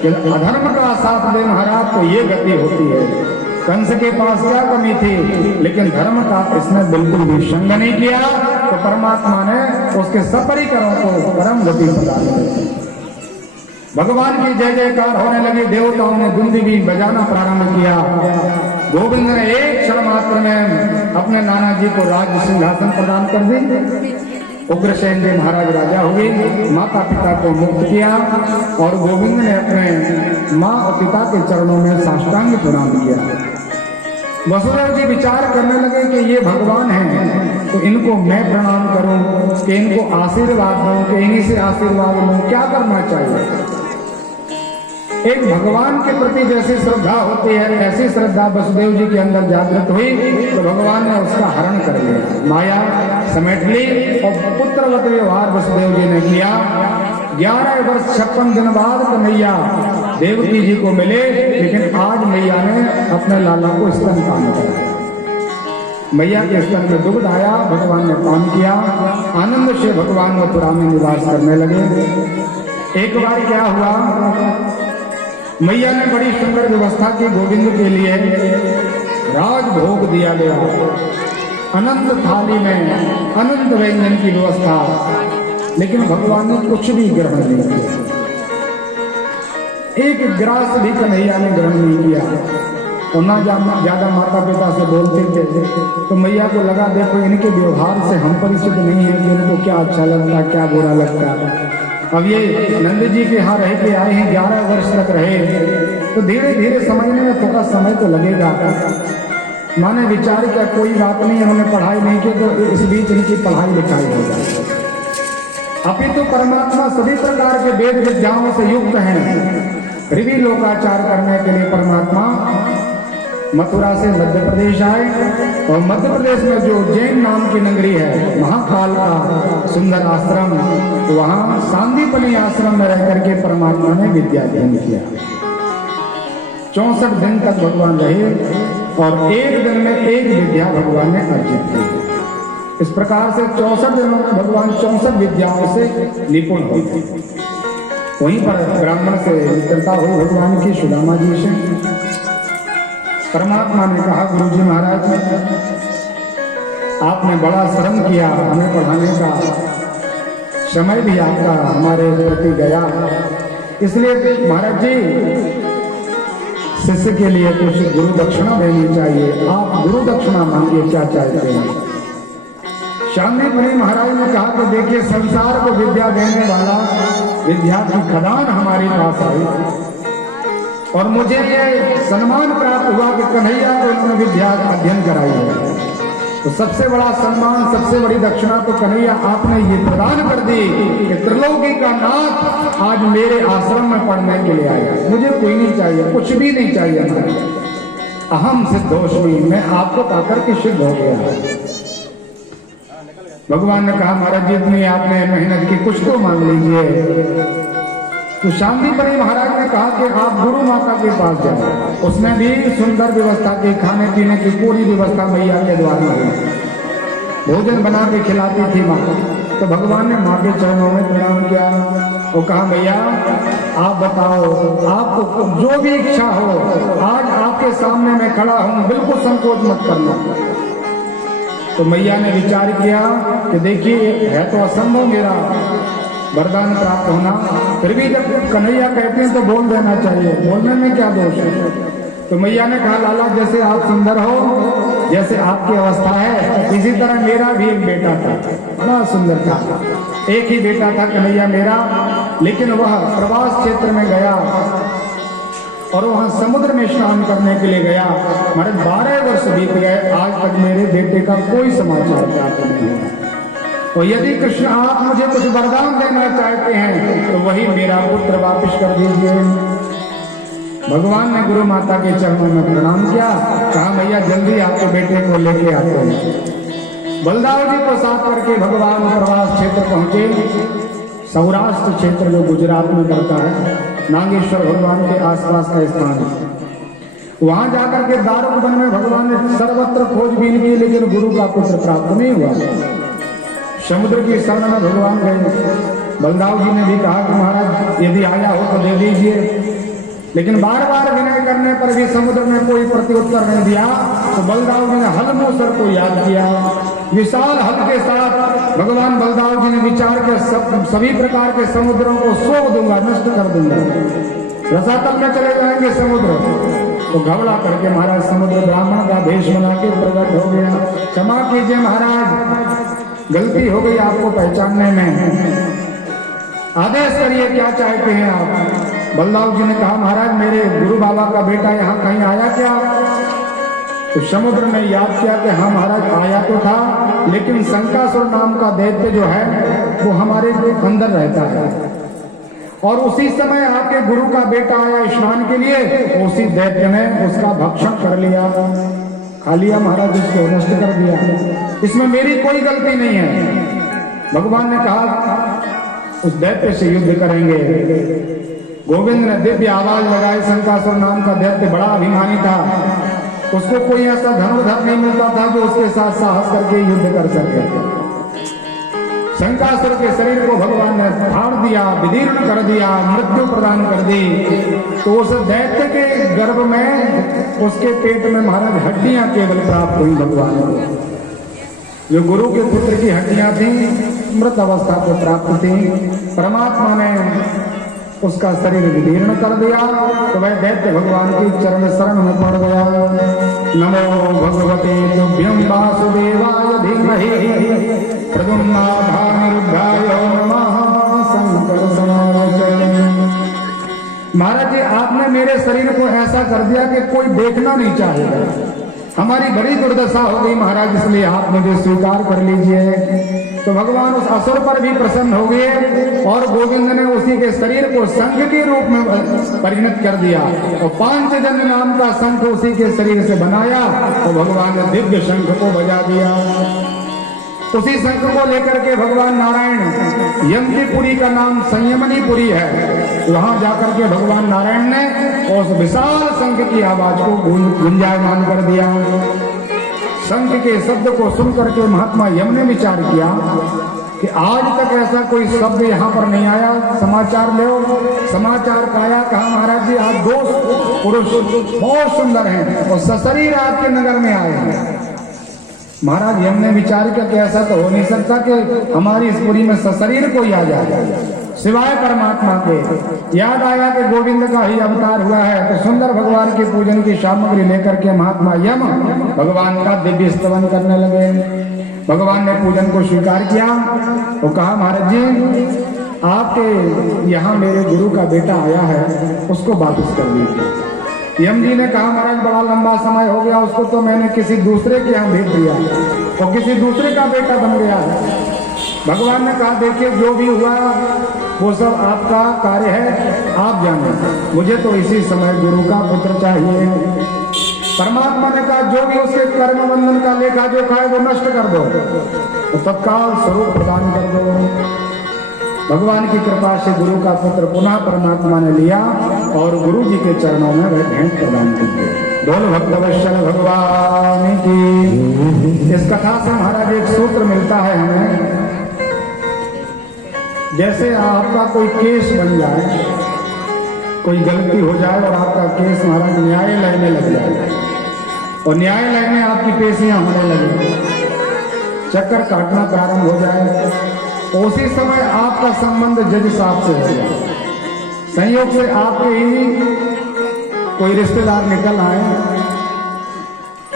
कि अधर्म का साथ दे महाराज तो ये गति होती है। कंस के पास क्या कमी थी, लेकिन धर्म का इसने बिल्कुल भी संग नहीं किया, तो परमात्मा ने उसके सपरिकरों को परम गति प्रदान की। भगवान की जय जयकार होने लगी, देवताओं ने दुंदुभी बजाना प्रारंभ किया। गोविंद ने एक क्षण मात्र में अपने नाना जी को राज सिंहासन प्रदान कर दी। उग्रसेन जी महाराज राजा हुए, माता पिता को मुक्त किया और गोविंद ने अपने माँ और पिता के चरणों में साष्टांग प्रणाम किया। वसुदेव जी विचार करने लगे कि ये भगवान हैं, तो इनको मैं प्रणाम करूं, कि इनको आशीर्वाद दूं, कि इन्हीं से आशीर्वाद लूं, क्या करना चाहिए। एक भगवान के प्रति जैसी श्रद्धा होती है, ऐसी श्रद्धा वसुदेव जी के अंदर जागृत हुई, तो भगवान ने उसका हरण कर लिया, माया समेट ली और पुत्रवत व्यवहार वसुदेव जी ने किया। 11 वर्ष 56 दिन बाद कन्हैया देवकी जी को मिले, लेकिन आज मैया ने अपने लाला को स्तनपान कराया। मैया के स्तन में दुग्ध आया, भगवान ने पान किया, आनंद से भगवान मथुरा में निवास करने लगे। एक बार क्या हुआ, मैया ने बड़ी सुंदर व्यवस्था की गोविंद के लिए, राजभोग दिया गया, अनंत थाली में अनंत व्यंजन की व्यवस्था, लेकिन भगवान ने कुछ भी ग्रहण नहीं किया। एक ग्रास भी कन्हैया ने ग्रहण नहीं किया। और ना ज्यादा माता पिता से बोलते थे, तो मैया को लगा देखो इनके व्यवहार से हम परिचित नहीं है कि इनको क्या अच्छा लगता, क्या बुरा लगता। अब ये नंद जी के यहाँ रह के आए हैं, 11 वर्ष तक रहे, तो धीरे धीरे समझने में थोड़ा समय तो लगेगा। माने विचार किया कोई बात नहीं, उन्होंने पढ़ाई नहीं की, तो इस बीच इनकी पढ़ाई लिखाई हो जाए। अभी तो परमात्मा सभी प्रकार के वेद विद्याओं से युक्त हैं, फिर भी लोकाचार करने के लिए परमात्मा मथुरा से मध्य प्रदेश आए, और मध्य प्रदेश में जो जैन नाम की नगरी है, महाकाल का सुंदर आश्रम, वहां सांदीपनी आश्रम में रहकर के परमात्मा ने विद्या अध्ययन किया। 64 दिन तक भगवान रहे और एक दिन में एक विद्या भगवान ने अर्जित की। इस प्रकार से 64 दिनों में भगवान 64 विद्याओं से निपुण हो गए। वहीं पर ब्राह्मण से मित्रता हुई भगवान की, सुदामा जी से। परमात्मा ने कहा, गुरु जी महाराज आपने बड़ा श्रम किया, हमें पढ़ाने का समय भी आपका हमारे प्रति गया, इसलिए महाराज जी शिष्य के लिए कुछ गुरु दक्षिणा देनी चाहिए, आप गुरु दक्षिणा मांगिए, क्या चाहते हैं। शांतिपुरी महाराज ने कहा कि देखिए संसार को विद्या देने वाला विद्या की खदान हमारे पास आई, और मुझे ये सम्मान प्राप्त हुआ कि कन्हैया को इन्होंने विद्या अध्ययन कराई है। तो सबसे बड़ा सम्मान, सबसे बड़ी दक्षिणा तो कन्हैया आपने ये प्रदान कर दी कि त्रिलोकी का नाथ आज मेरे आश्रम में पढ़ने के लिए आया। मुझे कोई नहीं चाहिए, कुछ भी नहीं चाहिए, अहम सिद्धोस्मि, मैं आपको पाकर के सिद्ध हो गया। भगवान ने कहा, महाराज जी इतनी आपने मेहनत की, कुछ तो मांग लीजिए। तो शांतिपनी महाराज ने कहा कि आप गुरु माता के पास जाए, उसमें भी सुंदर व्यवस्था की, खाने पीने की पूरी व्यवस्था मैया के द्वारा हुई, भोजन बना के खिलाती थी माँ। तो भगवान ने माँ के चरणों में प्रणाम किया और कहा, मैया आप बताओ, आपको जो भी इच्छा हो, आज आपके सामने मैं खड़ा हूँ, बिल्कुल संकोच मत करना। तो मैया ने विचार किया कि देखिए है तो असंभव मेरा वरदान प्राप्त होना, फिर भी जब कन्हैया कहते हैं तो बोल देना चाहिए, बोलने में क्या दोष है। तो मैया ने कहा, लाला जैसे आप सुंदर हो, जैसे आपकी अवस्था है, इसी तरह मेरा भी एक बेटा था, बड़ा सुंदर था, एक ही बेटा था कन्हैया मेरा, लेकिन वह प्रवास क्षेत्र में गया और वहां समुद्र में स्नान करने के लिए गया। हमारे 12 वर्ष बीत गए, आज तक मेरे बेटे का कोई समाचार प्राप्त नहीं हुआ। और यदि कृष्ण आप मुझे कुछ वरदान देना चाहते हैं तो वही मेरा पुत्र वापस कर दीजिए। भगवान ने गुरु माता के चरणों में प्रणाम किया, कहा मैया जल्दी आपके बेटे को लेके आते हैं। बलदाव जी को साथ करके भगवान प्रवास क्षेत्र पहुंचे, सौराष्ट्र क्षेत्र जो गुजरात में पड़ता है, नागेश्वर भगवान के आसपास का स्थान है। वहां जाकर के दारुक वन में भगवान ने सर्वत्र खोजबीन की, लेकिन गुरु का पुत्र प्राप्त नहीं हुआ। समुद्र की शरण में भगवान गए। बलदाव जी ने भी कहा कि महाराज यदि आया हो तो दे दीजिए। लेकिन बार बार विनय करने पर भी समुद्र ने कोई प्रत्युत्तर नहीं दिया। तो बलदाऊ जी ने हलमोसर को याद किया। विशाल हल के साथ भगवान बलदाऊ जी ने विचार के सभी प्रकार के समुद्रों को सोख दूंगा, नष्ट कर दूंगा, रसातल में चले जाएंगे समुद्र। तो घबरा करके महाराज समुद्र ब्राह्मण का भेष बना के प्रकट हो गया। क्षमा कीजिए महाराज, गलती हो गई आपको पहचानने में, आदेश करिए क्या चाहते हैं आप। बलदाऊ जी ने कहा महाराज मेरे गुरु बाबा का बेटा यहाँ कहीं आया क्या? तो समुद्र ने याद किया कि हाँ महाराज आया तो था, लेकिन शंकासुर नाम का दैत्य जो है वो हमारे अंदर रहता है, और उसी समय आपके गुरु का बेटा आया स्नान के लिए, उसी दैत्य ने उसका भक्षण कर लिया, खा लिया महाराज, उसको नष्ट कर दिया। इसमें मेरी कोई गलती नहीं है। भगवान ने कहा उस दैत्य से युद्ध करेंगे। गोविंद ने दिव्य आवाज लगाई। शंकासुर नाम का दैत्य बड़ा अभिमानी था, उसको कोई ऐसा धनुर्धर नहीं मिलता था जो उसके साथ साहस करके युद्ध कर सके। शंकासुर के शरीर को भगवान ने फाड़ दिया, विदीर्ण कर दिया, मृत्यु प्रदान कर दी। तो उस दैत्य के गर्भ में उसके पेट में महाराज हड्डियां केवल प्राप्त हुई भगवान को। जो गुरु के पुत्र की हड्डियां थी मृत अवस्था को प्राप्त थी। परमात्मा ने उसका शरीर विदीर्ण कर दिया। तो वह दैत्य भगवान की चरण शरण में पड़ गया। नमो भगवते तुभ्यं वासुदेवाय धीमहि प्रद्युम्नाभानिरुद्धाय नमः शंकर समावचन। महाराज जी आपने मेरे शरीर को ऐसा कर दिया कि कोई देखना नहीं चाहेगा। हमारी बड़ी दुर्दशा हो गई महाराज, इसलिए आप मुझे स्वीकार कर लीजिए। तो भगवान उस असुर पर भी प्रसन्न हो गए और गोविंद ने उसी के शरीर को शंख के रूप में परिणत कर दिया और पांचजन्य नाम का शंख उसी के शरीर से बनाया। तो भगवान ने दिव्य शंख को बजा दिया। उसी शंख को लेकर के भगवान नारायण, यमकीपुरी का नाम संयमनीपुरी है, वहां जाकर के भगवान नारायण ने उस विशाल शंख की आवाज को गुंजायमान कर दिया। शंख के शब्द को सुनकर के महात्मा यम ने विचार किया कि आज तक ऐसा कोई शब्द यहाँ पर नहीं आया। समाचार ले, समाचार पाया। कहा महाराज जी आप दो पुरुष बहुत सुंदर हैं और सशरीर आपके नगर में आए हैं। महाराज यम ने विचार किया कि ऐसा तो हो नहीं सकता कि हमारी इस पुरी में सशरीर कोई आ जाए सिवाय परमात्मा के। याद आया कि गोविंद का ही अवतार हुआ है। तो सुंदर भगवान के पूजन की सामग्री लेकर के महात्मा यम भगवान का दिव्य स्तवन करने लगे। भगवान ने पूजन को स्वीकार किया। तो कहा महाराज जी आपके यहाँ मेरे गुरु का बेटा आया है, उसको वापस कर दीजिए। यम जी ने कहा महाराज बड़ा लंबा समय हो गया, उसको तो मैंने किसी दूसरे के यहाँ भेज दिया और किसी दूसरे का बेटा बन गया है। भगवान ने कहा देखिए जो भी हुआ वो सब आपका कार्य है, आप जाने, मुझे तो इसी समय गुरु का पुत्र चाहिए। परमात्मा ने कहा जो भी उसके कर्म बंधन का लेखा जोखा है वो नष्ट कर दो, तो तत्काल स्वरूप प्रदान कर दो। भगवान की कृपा से गुरु का पुत्र पुनः परमात्मा ने लिया और गुरु जी के चरणों में वह भेंट प्रदान की। बोल भक्तवत्सल भगवान की। इस कथा से महाराज एक सूत्र मिलता है हमें, जैसे आपका कोई केस बन जाए, कोई गलती हो जाए और आपका केस महाराज न्यायालय में लग जाए और न्यायालय में आपकी पेशियां होने लगे, चक्कर काटना प्रारंभ हो जाए, तो उसी समय आपका संबंध जज साहब से हो जाए। संयोग से आपके ही कोई रिश्तेदार निकल आए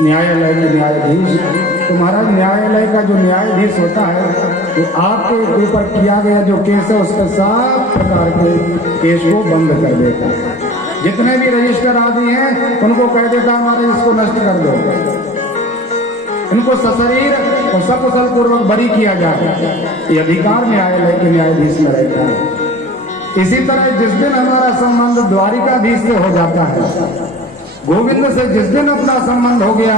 न्यायालय के न्यायाधीश। तो महाराज न्यायालय का जो न्यायाधीश होता है वो आपके ऊपर किया गया जो केस है उसके सब प्रकार के केस को बंद कर देता है। जितने भी रजिस्टर आदि हैं उनको कह देता है हमारे इसको नष्ट कर दो, इनको सशरीर और सकुशल पूर्वक बरी किया जाए। ये अधिकार न्यायालय के न्यायाधीश में रहता है। इसी तरह जिस दिन हमारा संबंध द्वारिकाधीश से हो जाता है, गोविंद से जिस दिन अपना संबंध हो गया,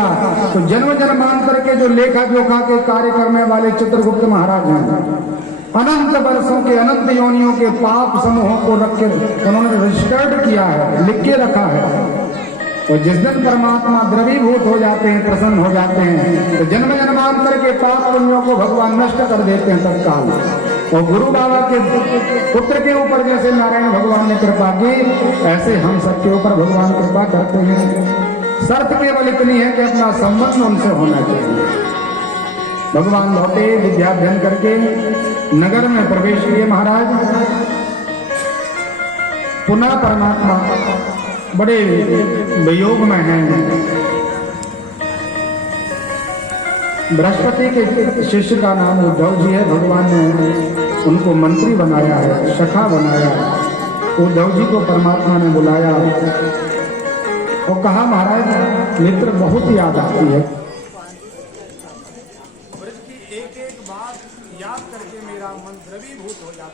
तो जन्म जन्मांतर के जो लेखा जोखा के कार्य करने वाले चित्रगुप्त महाराज हैं, अनंत वर्षों के अनंत योनियों के पाप समूहों को रख के उन्होंने रजिस्टर्ड किया है, लिख के रखा है। और जिस दिन परमात्मा द्रवीभूत हो जाते हैं, प्रसन्न हो जाते हैं, तो जन्म जन्मांतर के पाप पुण्यों को भगवान नष्ट कर देते हैं तत्काल। और गुरु बाबा के पुत्र के ऊपर जैसे नारायण भगवान ने कृपा की, ऐसे हम सबके ऊपर भगवान कृपा करते हैं। शर्त केवल इतनी है कि अपना संबंध उनसे होना चाहिए। भगवान लौटे विद्याध्ययन करके, नगर में प्रवेश किए महाराज। पुनः परमात्मा बड़े वियोग में हैं। बृहस्पति के शिष्य का नाम उद्धव जी है। भगवान ने उनको मंत्री बनाया है, सखा बनाया। उद्धव जी को परमात्मा ने बुलाया और कहा महाराज मित्र बहुत याद आती है।